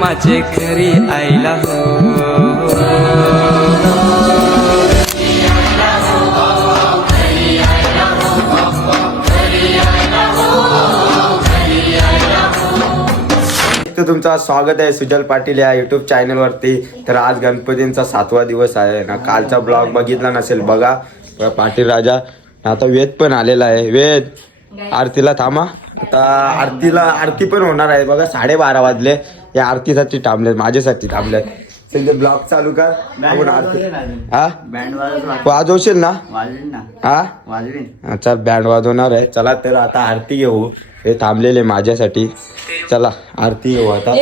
माझे घरी आईला हो. तुमचं स्वागत आहे सुजल पाटील या युट्यूब चॅनल वरती. तर आज गणपतींचा सातवा दिवस आहे ना कालचा ब्लॉग बघितला नसेल बघा पाटील राजा. आता वेद पण आलेला आहे. वेद आरतीला थांबा. आता आरतीला आरती पण होणार आहे. बघा साडेबारा वाजले. या आरतीसाठी थांबले माझ्यासाठी थांबले सध्या ब्लॉग चालू कर आपण आरती हा? वाजवशील ना? वाजवीन ना. हा? वाजवीन. हा, चल बँड वाजवणार आहे. चला तर आता आरती घेऊ. हे थांबलेले माझ्यासाठी. चला आरती घेऊ आता.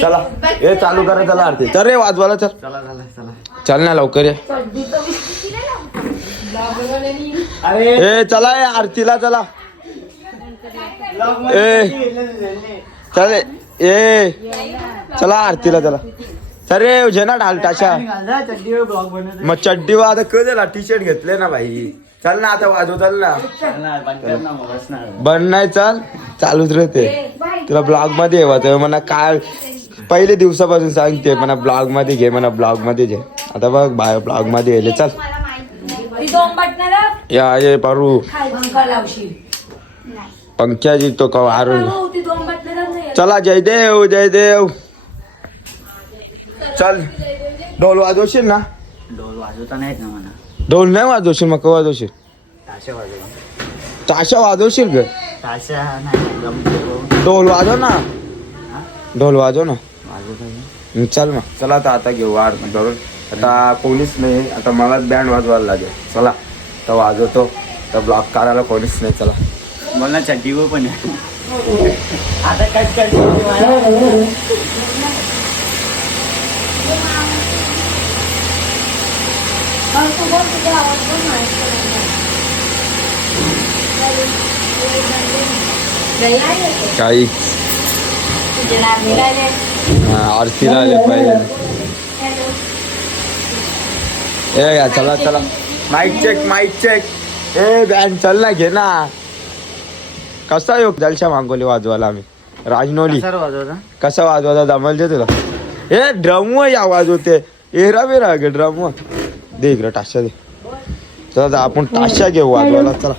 चला हे चालू. करा चला. आरती. तर रे वाजवायला चल. चला चला चला. चल ना लवकर ये. अरे. ए चला ए आरतीला चला. ए. चल ए चला आरतीला चला. सर रे जे ना ढाल टाशा. मग चड्डी वा आता कधी टी शर्ट घेतले ना भाई. चल ना आता वाजव चल ना. बन नाही चल. चालूच राहते. तुला ब्लॉगमध्ये येवायचं म्हणा काय पहिले दिवसापासून सांगते म्हणा ब्लॉगमध्ये घे म्हणा ब्लॉगमध्ये घे. आता बघ बाय ब्लॉगमध्ये गेले चल. या ये पारू. पंखा लावशील. पंख्याची तो का हो, ती दोन बटणार नाही चला जयदेव जयदेव चल. ढोल वाजवशील ना? ढोल वाजवता नाहीत ना म्हणा ढोल नाही वाजवशील मग वाजवशील? ताशा वाजव. ताशा वाजवशील ग. ताशा नाही जमतो ढोल वाजव ना. ढोल वाजव ना. वाजवता चल मग चला आता आता घेऊ वाढ धरून आता कोणीच नाही आता मलाच बँड वाजवायला लागेल. चला. तर वाजवतो. तर ब्लॉक काढायला कोणीच नाही चला. बोल ना चड्डीवर पण आहे. आता कट कर काही. आरतीला आले पाहिजे. ए चला चला. माईक चेक माईक चेक ए बँड चल ना घे ना. कसा योग जलशा मागवली वाजवायला आम्ही? राजनोली. कसा वाजवायचा? जमल दे तुला. ए ड्रम या वाजवते. एरा बेरा गे ड्रम. दे इकडे टाशा दे. चला आपण टाशा घेऊ वाजवायला. चला.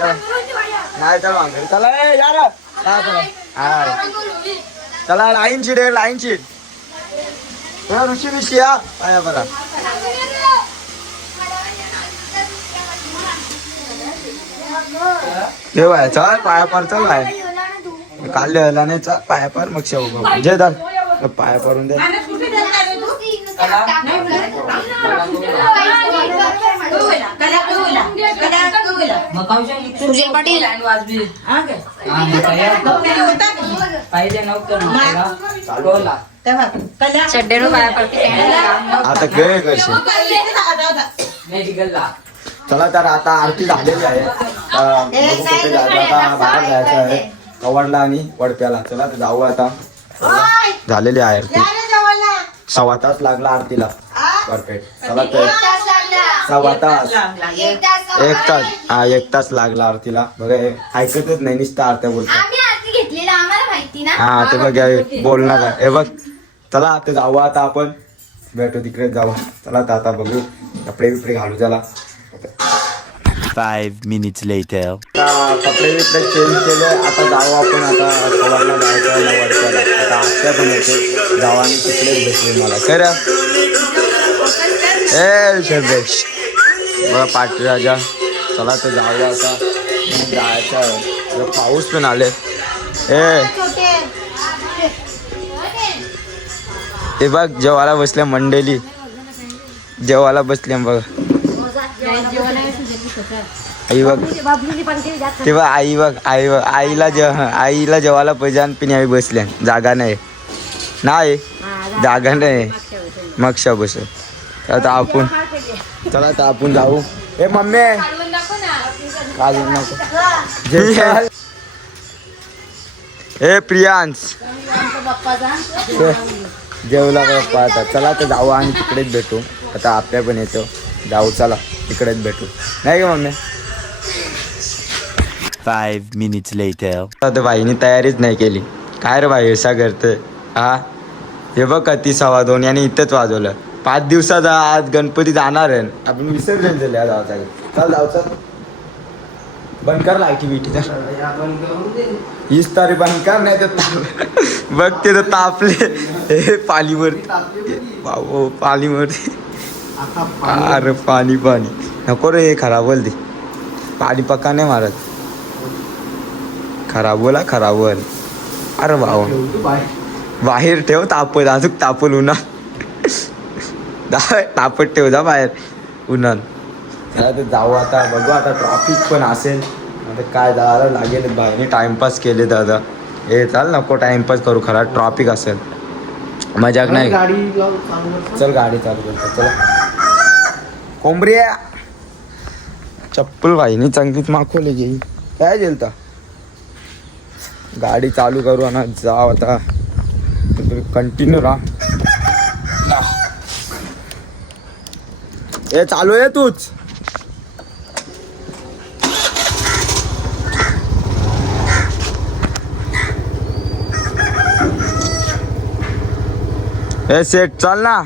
नाही तर मागे. चला ए यार हा, चला. हा. चला लाईन शीट आहे लाईन शीट. ए, ऋषी ऋषी या. पाया बघा. हे बाय चल पाया पर चल बाय. काल लिहायला नाही चल पाया पार मग शेव जे दर पाया पारून दे. सुजय पाटील. पडते. आता खेळ कशी चला तर आता आरती झालेली आहे. आता बघू कुठे जायचं. आता बाहेर जायचं आहे. कवडला आणि वडप्याला. चला तर जाऊ आता. झालेली आहे आरती. सव्वा तास लागला आरतीला. परफेक्ट. चला तर. सव्वा तास. एक तास हा एक तास लागला आरतीला. बघा हे ऐकतच नाही नुसतं आरत्या बोलतात आम्ही आरती घेतलेला आम्हाला माहिती ना? हा ते बघ हे बोलणार आहे. हे बघ चला आता जाऊ आता आपण. भेटू तिकडे जाऊ. चला आता आता बघू. कपडे बिपडे घालू चला. Five minutes later. आता कपडे बिपडे चेंज केले. आता जाऊ आपण आता. कवरला जायचं नवरच्याला आता आत्या पण येते. जाऊ आणि तिकडेच भेटले मला. खरं? ए शर्वेश बघा पाठी राजा. चला तर जाऊया आता. जायचं आहे. पाऊस पण आले ए. हे बघ जेवायला बसल्या मंडेली जेवायला बसल्या बघ. आई बघ. ते बघ आई बघ आई बघ. आईला जे आईला जेवायला पाहिजे आणि आम्ही बसल्या जागा नाही. नाही. जागा नाही. मग शा बस आता आपण चला आता आपण जाऊ. ए मम्मी. काढून नको. जे- ए प्रियांश. ते जेवला का पप्पा आता? चला तर जाऊ आणि तिकडेच भेटू. आता आपल्या पण येतो. जाऊ चला. तिकडेच भेटू. नाही का मम्मी? Five minutes later. आता बाईने तयारीच नाही केली. काय रे बाई असा करते हा? हे बघ कधी सव्वा दोन. याने इथंच वाजवलं. पाच दिवसाचा आज गणपती जाणार आहे. आपण विसर्जन झाले आज जायचं चल जाऊ चल. बंद कर लाईटी बिटी हीच तारी बंद कर नाही तर ताप- बघ ते तर तापले. हे पाणीवरती बाबो पाणीवरती अरे पाणी पाणी. नको रे हे खराब बोल दे पाणी पक्का नाही मारत. खराब बोला खराब बोल अरे भाऊ बाहेर. ठेव तापत अजून तापल उन्हात. जा- तापत ठेव जा बाहेर. उन्हात. चला तर जाऊ आता. बघू आता ट्रॉफिक पण असेल. आता काय जायला लागेल? बाहेर टाइमपास केले दादा. हे चाल नको टाइमपास करू. खरा ट्रॉफिक असेल. मजाक नाही. चल गाडी चालू करतो चला कोंबऱ्या चप्पल भाईनी चांगलीच माखवली गेली काय जेलता? गाडी चालू करू आणि जाव आता. कंटिन्यू राहा. ए चालू आहे तूच. ए सेट चल ना.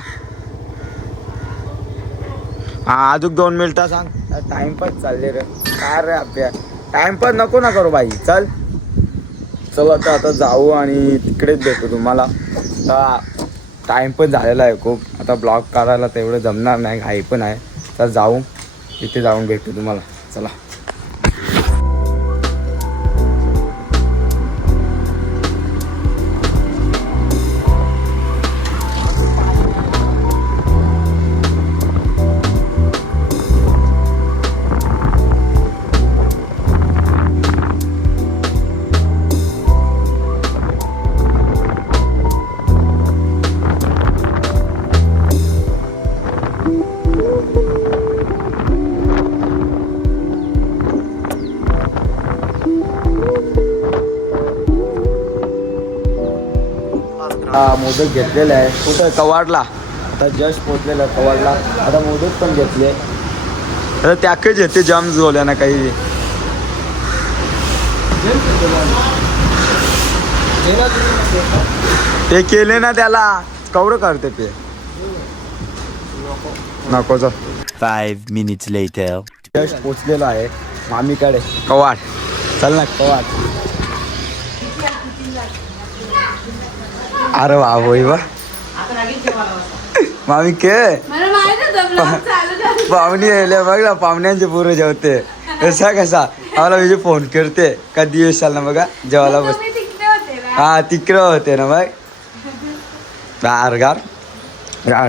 हा अजून दोन मिनिटं सांग. टाइमपास चालले रे. काय रे अभ्या टाइमपास नको ना करू बाई. चल. चल आता आता जाऊ आणि तिकडेच भेटू तुम्हाला. टाईम टाइम पण झालेला आहे खूप. आता ब्लॉग काढायला तेवढं जमणार नाही घाई पण आहे. तर जाऊ. तिथे जाऊन भेटतो तुम्हाला. चला. मोदक घेतलेला आहे. कुठं कवाडला. आता जस्ट पोचलेलं आहे कवाडला. आता मोदक पण घेतले. आता त्याकच येते जाम बोल्या ना काही. ते केले ना त्याला. कवडं करते ते. नको जा. Five minutes later. जस्ट पोचलेलो आहे. मामीकडे. कवाड. चल ना कवाड. अरे वा होई वा. मामी के. पाहुणे यायले बघ ना पाहुण्यांचे पोरं जेवते. कसा कसा? आम्हाला म्हणजे फोन करते. कधी येशाल ना बघा जेवायला बस तुम्ही तिकडे होते ना? हा तिकडं होते ना मग. गार गार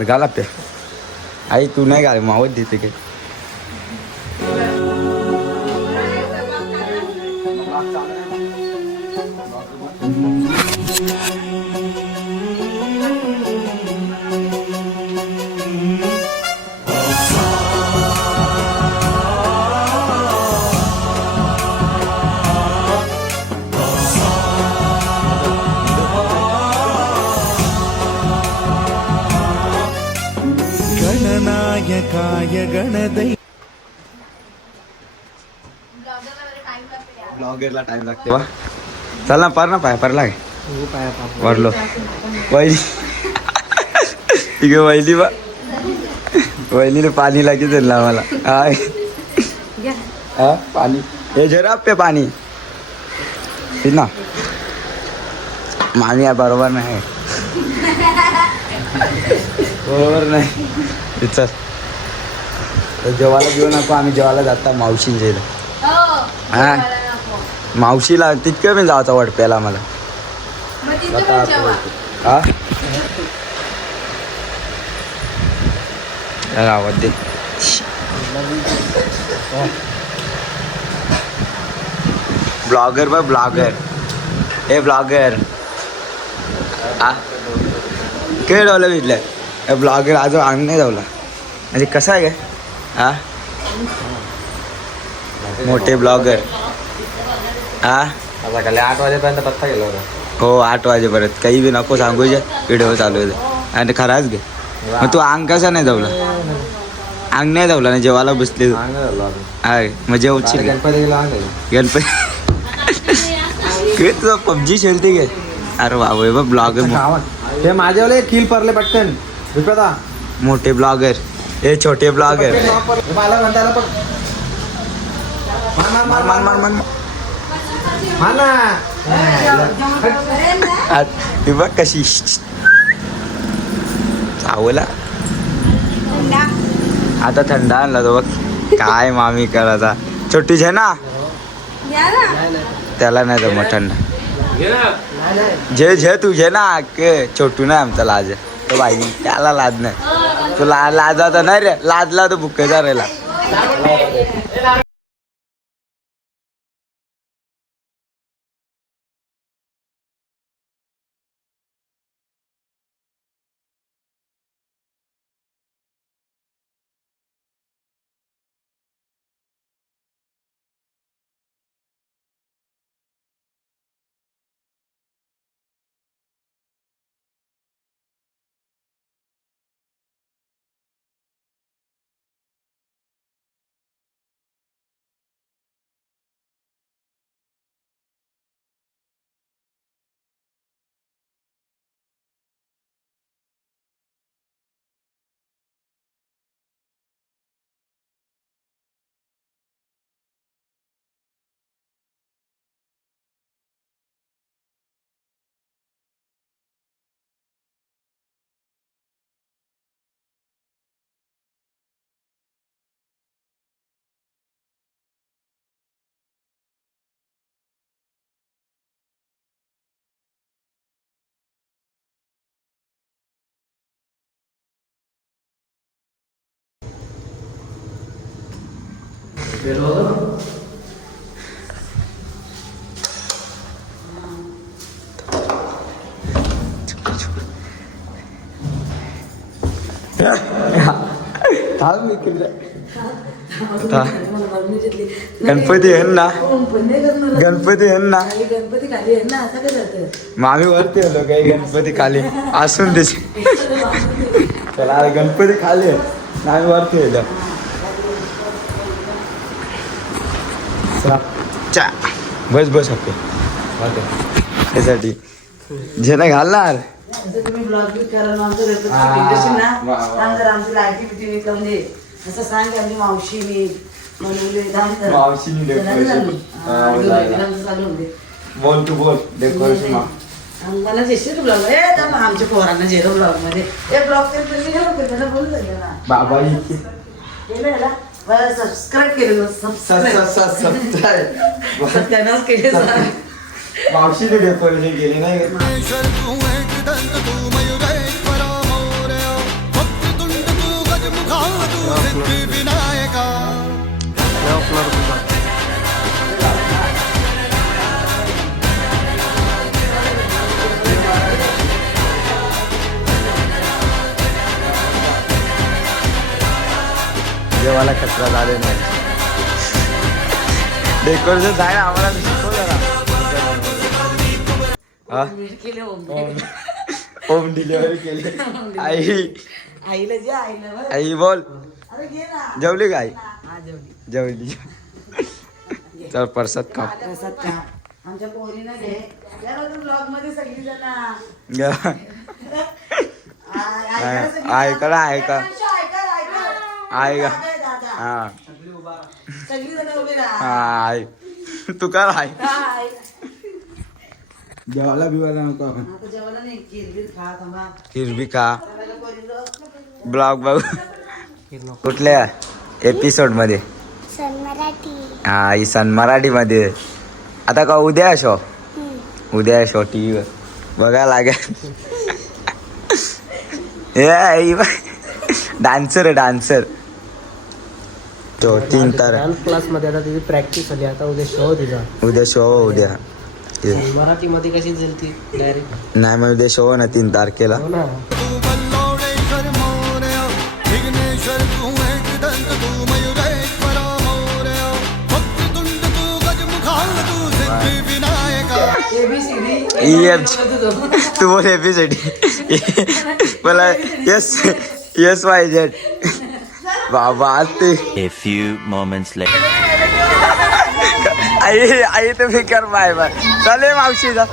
गार लागते आई तू नाही घाल मावत देते काही गणदै ब्लॉगरला टाइम लागते. वा. चल ना पर ना पाय पर लागे वरलो. वैली ठीक आहे वैली बा. वैलीने पाणी लागेल त्यांना आम्हाला. हाय. हा पाणी. हे जरा पे पाणी. ठीक ना? मामी आहे बरोबर नाही. बरोबर नाही. चल. तर जेवायला घेऊ नको आम्ही जेवायला जाता मावशींच्या इथं. हो हा. मावशीला तितकं मी जायचं वडप्याला मला. हा? आवाज दे. ब्लॉगर बा ब्लॉगर. हे ब्लॉगर. आ काय ठेवलं भेटलं हे ब्लॉगर आज अंग नाही ठेवला म्हणजे कसं आहे काय हा? मोठे ब्लॉगर. हा? आठ वाजेपर्यंत पत्ता गेला होता. हो आठ वाजेपर्यंत. काही बी नको सांगू जे. व्हिडिओ चालू आहे आणि खराच घे. मग तू अंग कसा नाही धावला? अंग नाही धावला ना जेवायला बसले तू. आहे मग जेवची गणपती. गणपती तुझा पबजी खेळते काय अरे बाबा बा ब्लॉगर. हे माझ्यावाले किल परले पटकन. मोठे ब्लॉगर. हे छोटे ब्लॉगर मला म्हणता पण मार मार मार मार मार मार ना। ही बघ कशी चावला आता थंड आणला तो बघ. काय मामी करायचा छोटी छे ना. त्याला नाही जमत थंड. जे झे तू झे ना के छोटू नाही आमचा लाज तो बाई त्याला लाज नाही. तो ला लाजाचा नाही रे. लाजला तो भुकेचा गणपती आहे ना गणपती आहे ना. गणपती खाली आहे ना. जातं मामी वरती होतो काही गणपती खाली. असून त्याची चला अरे गणपती खाली. आहे आम्ही वरती होतो चा. बस बस ओके. त्यासाठी. जेना घालणार? तुम्ही ब्लॉग म्हणजे असं सांग आमची मावशी मी. बोल तू बोल. डेकोरेशन आणि मला जेशी ब्लॉग ए आमच्या पोरांना झेरो ब्लॉगमध्ये. ब्लॉग. बाबा? बरं, सबस्क्राईब केलेलं सबस्क्राईब सत्यानाश केले मावशीने डेकोरेशन केली नाही देवाला कचरा झाले नाही. डेकोरेशन आहे ना आम्हाला शिकव जरा. हा? केले होम डिलिव्हरी केली. आई. आईला जे आईला बरं. आई बोल. अरे घे ना. जेवली का आई? हा जेवली. जेवली. चल परसाद खा. प्रसाद का आमच्या पोरीनं घे. ब्लॉगमध्ये सगळी जण ऐका ऐका आई का हा. हा तू कर आई. हाय. जेवायला बिवायला नको आपण. खा हिरवी का पोरीनं ब्लॉग बघू. कुठल्या? एपिसोडमध्ये हा ही सन मराठी मध्ये आता का उद्या शो? उद्या शो टी व्ही बघा लागेल. हे डान्सर आहे डान्सर तो तीन तार क्लासमध्ये आता तिची प्रॅक्टिस झाली आता उद्या शो तिचा उद्या शो उद्या. मध्ये कशी जाईल ती डायरेक्ट नाही मग उद्या शो ना तीन तारखेला. हो एफ तू बोल एपीसाठी मला यस यस वाय झेड बाबा आज ते A few moments later. आई आई तुम्ही कर बाय बाय। चालेल मावशी जा।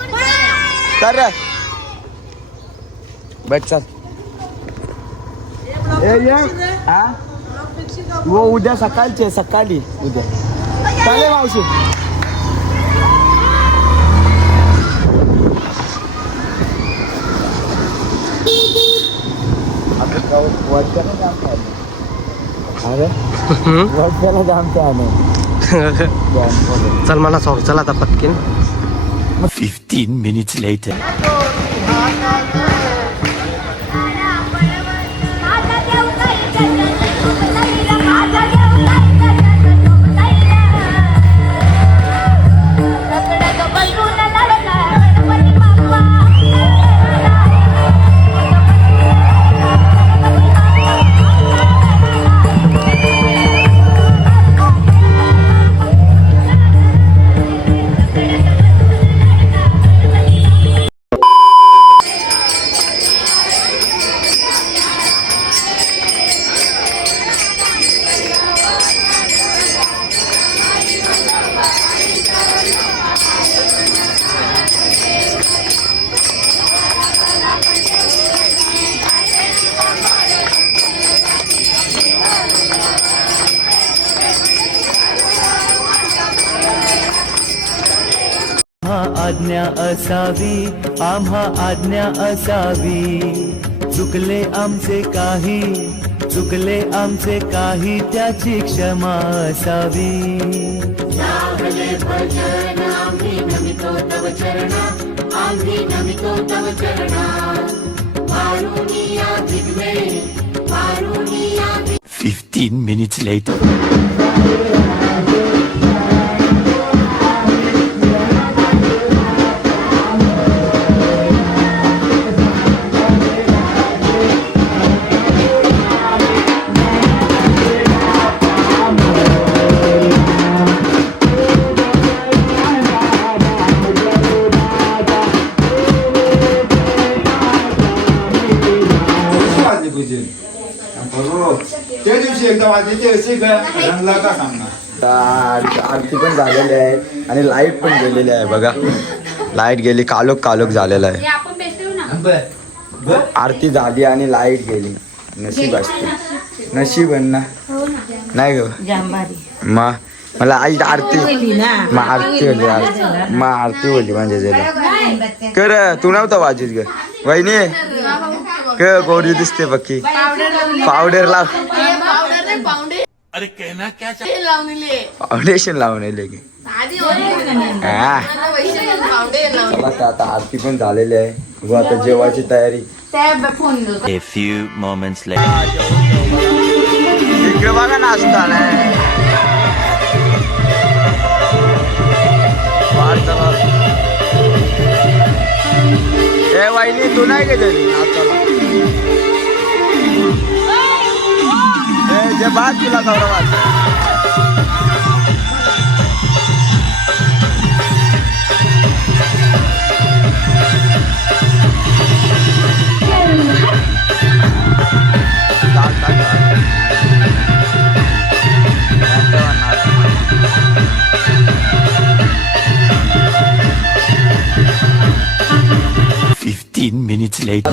कर रे. बट चल। ए ये हा? वो उद्या सकाळचे सकाळी उद्या. चालेल मावशी। वर्षाला जामते आम्ही चल मला सॉरी चल आता पटकीन. 15 minutes later. आज्ञा असावी आम्हा आज्ञा असावी. चुकले आमचे काही चुकले आमचे काही त्याची क्षमा असावी. Fifteen minutes later. रंगला का सांगणार आरती पण झालेली आहे आणि लाइट पण गेलेली आहे बघा. लाइट गेली कालोख कालोख झालेला आहे. आपण भेटू ना? आरती झाली आणि लाइट गेली. नशीब असते. नशीब आहे. ना? नाही ग. मग मला आई आरती मग आरती आरती मग आरती बोलली म्हणजे जेला कर तू नव्हता वाजत ग. वहिनी क गोरी दिसते पक्की पावडर लाव. फाउंडेशन लावून येले की. हा. चला तर आता आरती पण झालेली आहे. बघू आता जेवायची तयारी. A few moments later. इकडे बघा नाश्ता नाही वाहिनी तू नाही गेलेली नाश्त्याला जे भात तुला गौरवात डाळ टाक, डाळ. नाश्ता, नाश्ता. Fifteen minutes later.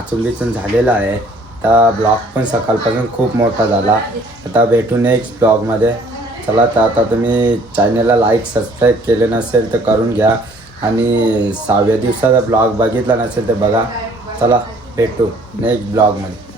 नाचुंडीचं झालेला आहे. आता ब्लॉग पण सकाळपासून खूप मोठा झाला. आता भेटू नेक्स्ट ब्लॉगमध्ये चला तर आता तुम्ही चॅनलला लाईक सबस्क्राईब केले नसेल तर करून घ्या. आणि सहाव्या दिवसाचा ब्लॉग बघितला नसेल तर बघा. चला भेटू नेक्स्ट ब्लॉगमध्ये